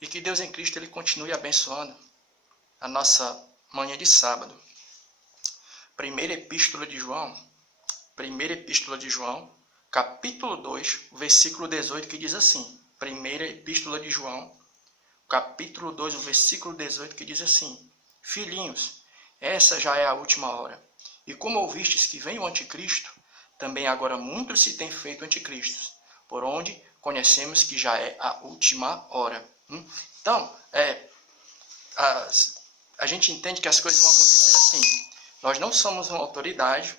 e que Deus em Cristo ele continue abençoando a nossa manhã de sábado. Primeira Epístola de João, capítulo 2, versículo 18, que diz assim. Primeira Epístola de João, capítulo 2, versículo 18, que diz assim: Filhinhos, essa já é a última hora. E como ouvistes que vem o anticristo, também agora muitos se têm feito anticristos, por onde conhecemos que já é a última hora. Então, a gente entende que as coisas vão acontecer assim. Nós não somos uma autoridade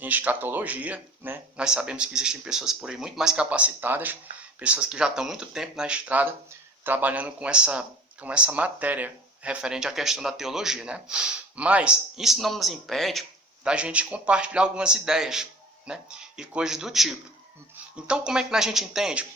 em escatologia, né? Nós sabemos que existem pessoas por aí muito mais capacitadas, pessoas que já estão muito tempo na estrada trabalhando com essa matéria referente à questão da teologia, né? Mas isso não nos impede da gente compartilhar algumas ideias, né? E coisas do tipo. Então, como é que a gente entende?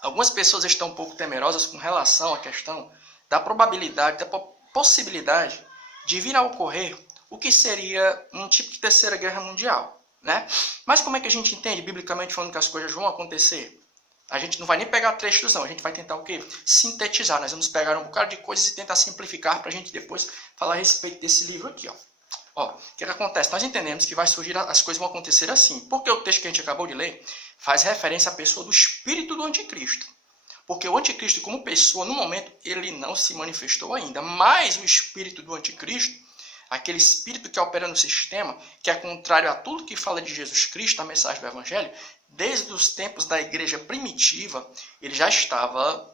Algumas pessoas estão um pouco temerosas com relação à questão da probabilidade, da possibilidade de vir a ocorrer o que seria um tipo de terceira guerra mundial, né? Mas como é que a gente entende, biblicamente falando, que as coisas vão acontecer? A gente não vai nem pegar trechos, não. A gente vai tentar o quê? Sintetizar. Nós vamos pegar um bocado de coisas e tentar simplificar para a gente depois falar a respeito desse livro aqui, ó. O que acontece? Nós entendemos que vai surgir, as coisas vão acontecer assim. Porque o texto que a gente acabou de ler faz referência à pessoa do espírito do anticristo. Porque o anticristo, como pessoa, no momento, ele não se manifestou ainda. Mas o espírito do anticristo, aquele espírito que opera no sistema, que é contrário a tudo que fala de Jesus Cristo, a mensagem do Evangelho, desde os tempos da igreja primitiva, ele já estava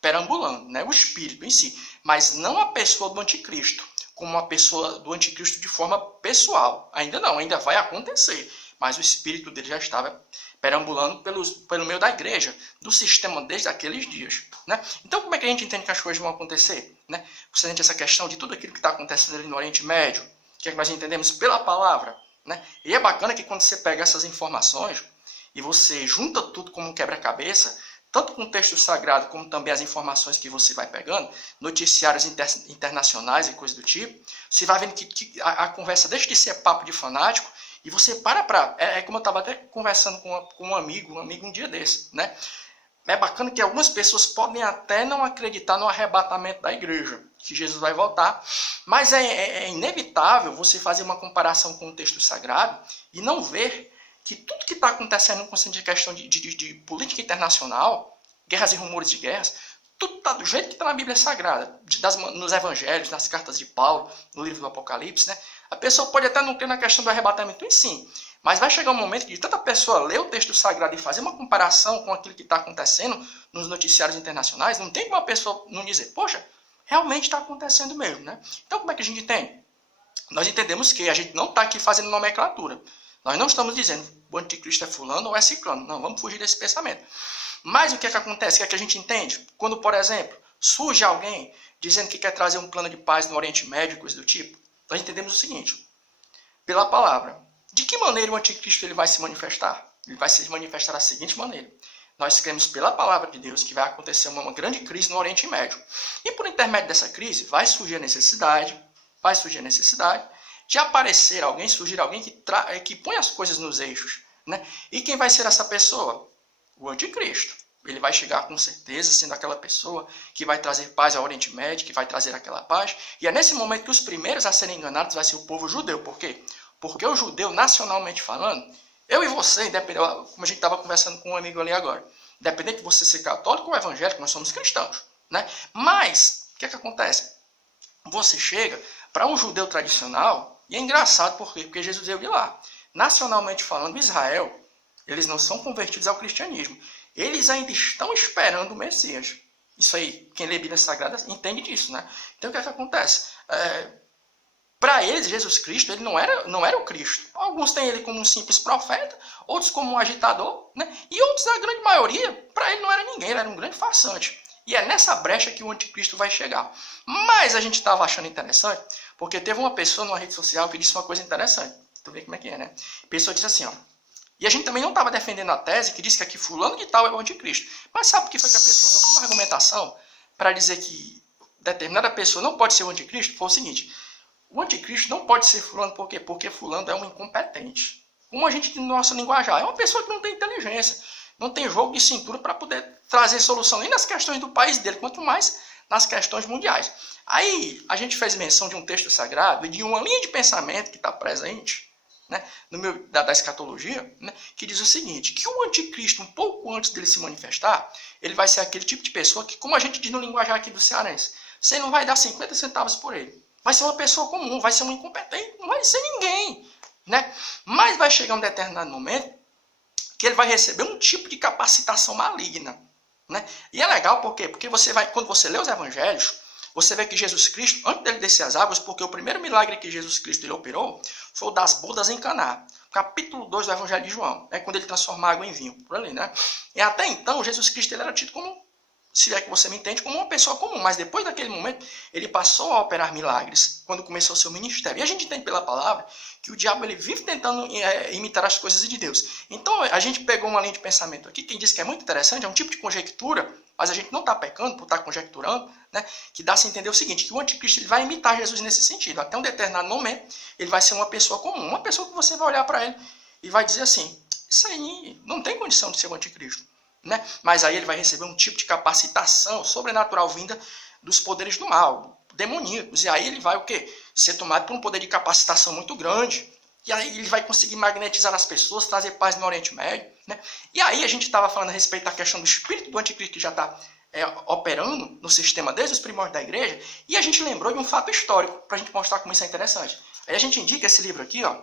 perambulando, né? O espírito em si. Mas não a pessoa do anticristo, como uma pessoa do anticristo de forma pessoal. Ainda não, ainda vai acontecer. Mas o espírito dele já estava perambulando pelo meio da igreja, do sistema desde aqueles dias, né? Então, como é que a gente entende que as coisas vão acontecer, né? Você entende essa questão de tudo aquilo que está acontecendo ali no Oriente Médio, que é que nós entendemos pela palavra, né? E é bacana que quando você pega essas informações e você junta tudo como um quebra-cabeça, tanto com o texto sagrado como também as informações que você vai pegando, noticiários internacionais e coisas do tipo, você vai vendo que a conversa deixa de ser papo de fanático e você é como eu estava até conversando com um amigo um dia desse, né? É bacana que algumas pessoas podem até não acreditar no arrebatamento da igreja, que Jesus vai voltar, mas é inevitável você fazer uma comparação com o texto sagrado e não ver que tudo que está acontecendo com a questão de política internacional, guerras e rumores de guerras, tudo está do jeito que está na Bíblia Sagrada, nos evangelhos, nas cartas de Paulo, no livro do Apocalipse, né? A pessoa pode até não ter na questão do arrebatamento em si, mas vai chegar um momento de tanta pessoa ler o texto sagrado e fazer uma comparação com aquilo que está acontecendo nos noticiários internacionais, não tem como a pessoa não dizer, poxa, realmente está acontecendo mesmo, né? Então como é que a gente entende? Nós entendemos que a gente não está aqui fazendo nomenclatura. Nós não estamos dizendo o anticristo é fulano ou é ciclano. Não, vamos fugir desse pensamento. Mas o que é que acontece? O que é que a gente entende? Quando, por exemplo, surge alguém dizendo que quer trazer um plano de paz no Oriente Médio, coisa do tipo, nós entendemos o seguinte, pela palavra. De que maneira o anticristo ele vai se manifestar? Ele vai se manifestar da seguinte maneira. Nós cremos pela palavra de Deus que vai acontecer uma grande crise no Oriente Médio. E por intermédio dessa crise vai surgir a necessidade de aparecer alguém, surgir alguém que põe as coisas nos eixos, né? E quem vai ser essa pessoa? O anticristo. Ele vai chegar com certeza sendo aquela pessoa que vai trazer paz ao Oriente Médio, que vai trazer aquela paz. E é nesse momento que os primeiros a serem enganados vai ser o povo judeu. Por quê? Porque o judeu, nacionalmente falando, eu e você, como a gente estava conversando com um amigo ali agora, independente de você ser católico ou evangélico, nós somos cristãos, né? Mas, o que é que acontece? Você chega para um judeu tradicional, e é engraçado por quê? Porque Jesus veio de lá. Nacionalmente falando, Israel, eles não são convertidos ao cristianismo. Eles ainda estão esperando o Messias. Isso aí, quem lê a Bíblia Sagrada entende disso, né? Então, o que é que acontece? Para eles, Jesus Cristo, ele não era o Cristo. Alguns têm ele como um simples profeta, outros como um agitador, né? E outros, a grande maioria, para ele não era ninguém, ele era um grande farsante. E é nessa brecha que o anticristo vai chegar. Mas a gente estava achando interessante, porque teve uma pessoa numa rede social que disse uma coisa interessante. Tu vê como é que é, né? A pessoa disse assim, ó. E a gente também não estava defendendo a tese que diz que aqui fulano de tal é o anticristo. Mas sabe o que foi que a pessoa usou como argumentação para dizer que determinada pessoa não pode ser o anticristo? Foi o seguinte, o anticristo não pode ser fulano, por quê? Porque fulano é um incompetente. Como a gente, no nosso linguajar, é uma pessoa que não tem inteligência, não tem jogo de cintura para poder trazer solução nem nas questões do país dele, quanto mais nas questões mundiais. Aí a gente fez menção de um texto sagrado e de uma linha de pensamento que está presente, né, no meu, da escatologia, né, que diz o seguinte, que o anticristo, um pouco antes dele se manifestar, ele vai ser aquele tipo de pessoa que, como a gente diz no linguajar aqui do cearense, você não vai dar 50 centavos por ele. Vai ser uma pessoa comum, vai ser um incompetente, não vai ser ninguém. Né? Mas vai chegar um determinado momento que ele vai receber um tipo de capacitação maligna. Né? E é legal por quê? Porque você vai, quando você lê os evangelhos, você vê que Jesus Cristo, antes dele descer as águas, porque o primeiro milagre que Jesus Cristo ele operou foi o das bodas em Caná. Capítulo 2 do Evangelho de João, né? Quando ele transforma a água em vinho. Por ali, né? E até então, Jesus Cristo ele era tido como, se é que você me entende, como uma pessoa comum. Mas depois daquele momento, ele passou a operar milagres, quando começou o seu ministério. E a gente entende pela palavra que o diabo ele vive tentando imitar as coisas de Deus. Então, a gente pegou uma linha de pensamento aqui, quem diz que é muito interessante, é um tipo de conjectura, mas a gente não está pecando por estar conjecturando, né, que dá-se a entender o seguinte, que o anticristo ele vai imitar Jesus nesse sentido. Até um determinado momento, ele vai ser uma pessoa comum, uma pessoa que você vai olhar para ele e vai dizer assim, isso aí não tem condição de ser o anticristo. Né? Mas aí ele vai receber um tipo de capacitação sobrenatural vinda dos poderes do mal, demoníacos. E aí ele vai o quê? Ser tomado por um poder de capacitação muito grande. E aí ele vai conseguir magnetizar as pessoas, trazer paz no Oriente Médio. Né? E aí a gente estava falando a respeito da questão do espírito do anticristo que já está operando no sistema desde os primórdios da igreja. E a gente lembrou de um fato histórico, para a gente mostrar como isso é interessante. Aí a gente indica esse livro aqui, ó,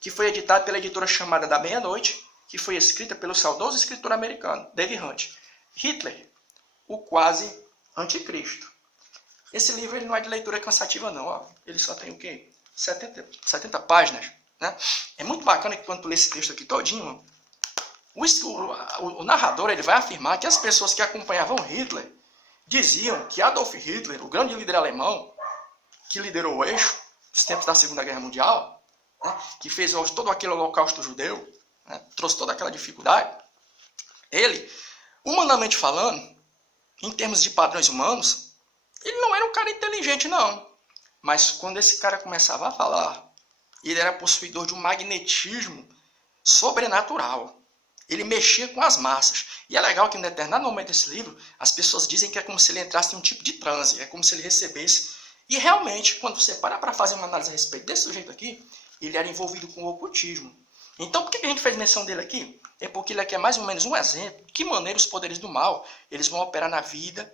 que foi editado pela editora chamada da Meia-Noite, que foi escrita pelo saudoso escritor americano, Dave Hunt. Hitler, o quase anticristo. Esse livro ele não é de leitura cansativa não, ó. Ele só tem o quê? 70 páginas. Né? É muito bacana que quando tu lê esse texto aqui todinho, o narrador ele vai afirmar que as pessoas que acompanhavam Hitler diziam que Adolf Hitler, o grande líder alemão, que liderou o eixo nos tempos da Segunda Guerra Mundial, né, que fez todo aquele holocausto judeu, né, trouxe toda aquela dificuldade, ele, humanamente falando, em termos de padrões humanos, ele não era um cara inteligente, não. Mas quando esse cara começava a falar, ele era possuidor de um magnetismo sobrenatural. Ele mexia com as massas. E é legal que em determinado momento desse livro, as pessoas dizem que é como se ele entrasse em um tipo de transe, é como se ele recebesse. E realmente, quando você para fazer uma análise a respeito desse sujeito aqui, ele era envolvido com o ocultismo. Então, por que a gente fez menção dele aqui? É porque ele aqui é mais ou menos um exemplo de que maneira os poderes do mal eles vão operar na vida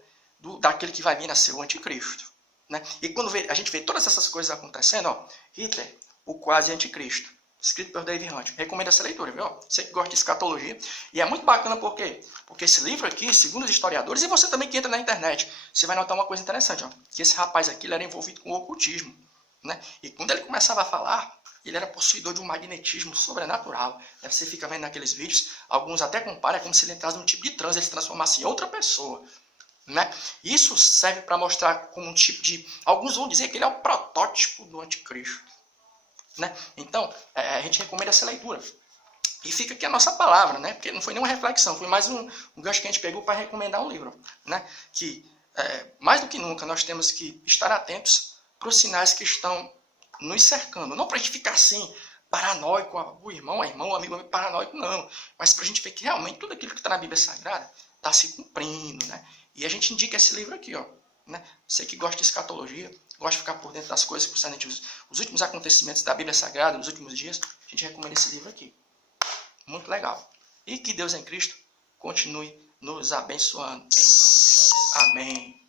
daquele que vai vir a ser o anticristo. Né? E quando a gente vê todas essas coisas acontecendo, ó, Hitler, o quase anticristo, escrito por Dave Hunt. Recomendo essa leitura, viu? Você que gosta de escatologia. E é muito bacana por quê? Porque esse livro aqui, segundo os historiadores, e você também que entra na internet, você vai notar uma coisa interessante, ó, que esse rapaz aqui ele era envolvido com o ocultismo. Né? E quando ele começava a falar, ele era possuidor de um magnetismo sobrenatural. Você fica vendo naqueles vídeos, alguns até comparam, é como se ele entrasse num tipo de transe, ele se transformasse em outra pessoa. Né? Isso serve para mostrar como um tipo de... Alguns vão dizer que ele é o protótipo do anticristo. Né? Então, a gente recomenda essa leitura. E fica aqui a nossa palavra, né? Porque não foi nenhuma reflexão, foi mais um gancho que a gente pegou para recomendar um livro. Né? Que, mais do que nunca, nós temos que estar atentos para os sinais que estão nos cercando. Não para a gente ficar assim, paranoico, o irmão, o amigo paranoico, não. Mas para a gente ver que realmente tudo aquilo que está na Bíblia Sagrada está se cumprindo. Né? E a gente indica esse livro aqui, ó. Né? Você que gosta de escatologia, gosta de ficar por dentro das coisas concernentes os últimos acontecimentos da Bíblia Sagrada, nos últimos dias, a gente recomenda esse livro aqui. Muito legal. E que Deus em Cristo continue nos abençoando. Em nome de Jesus. Amém.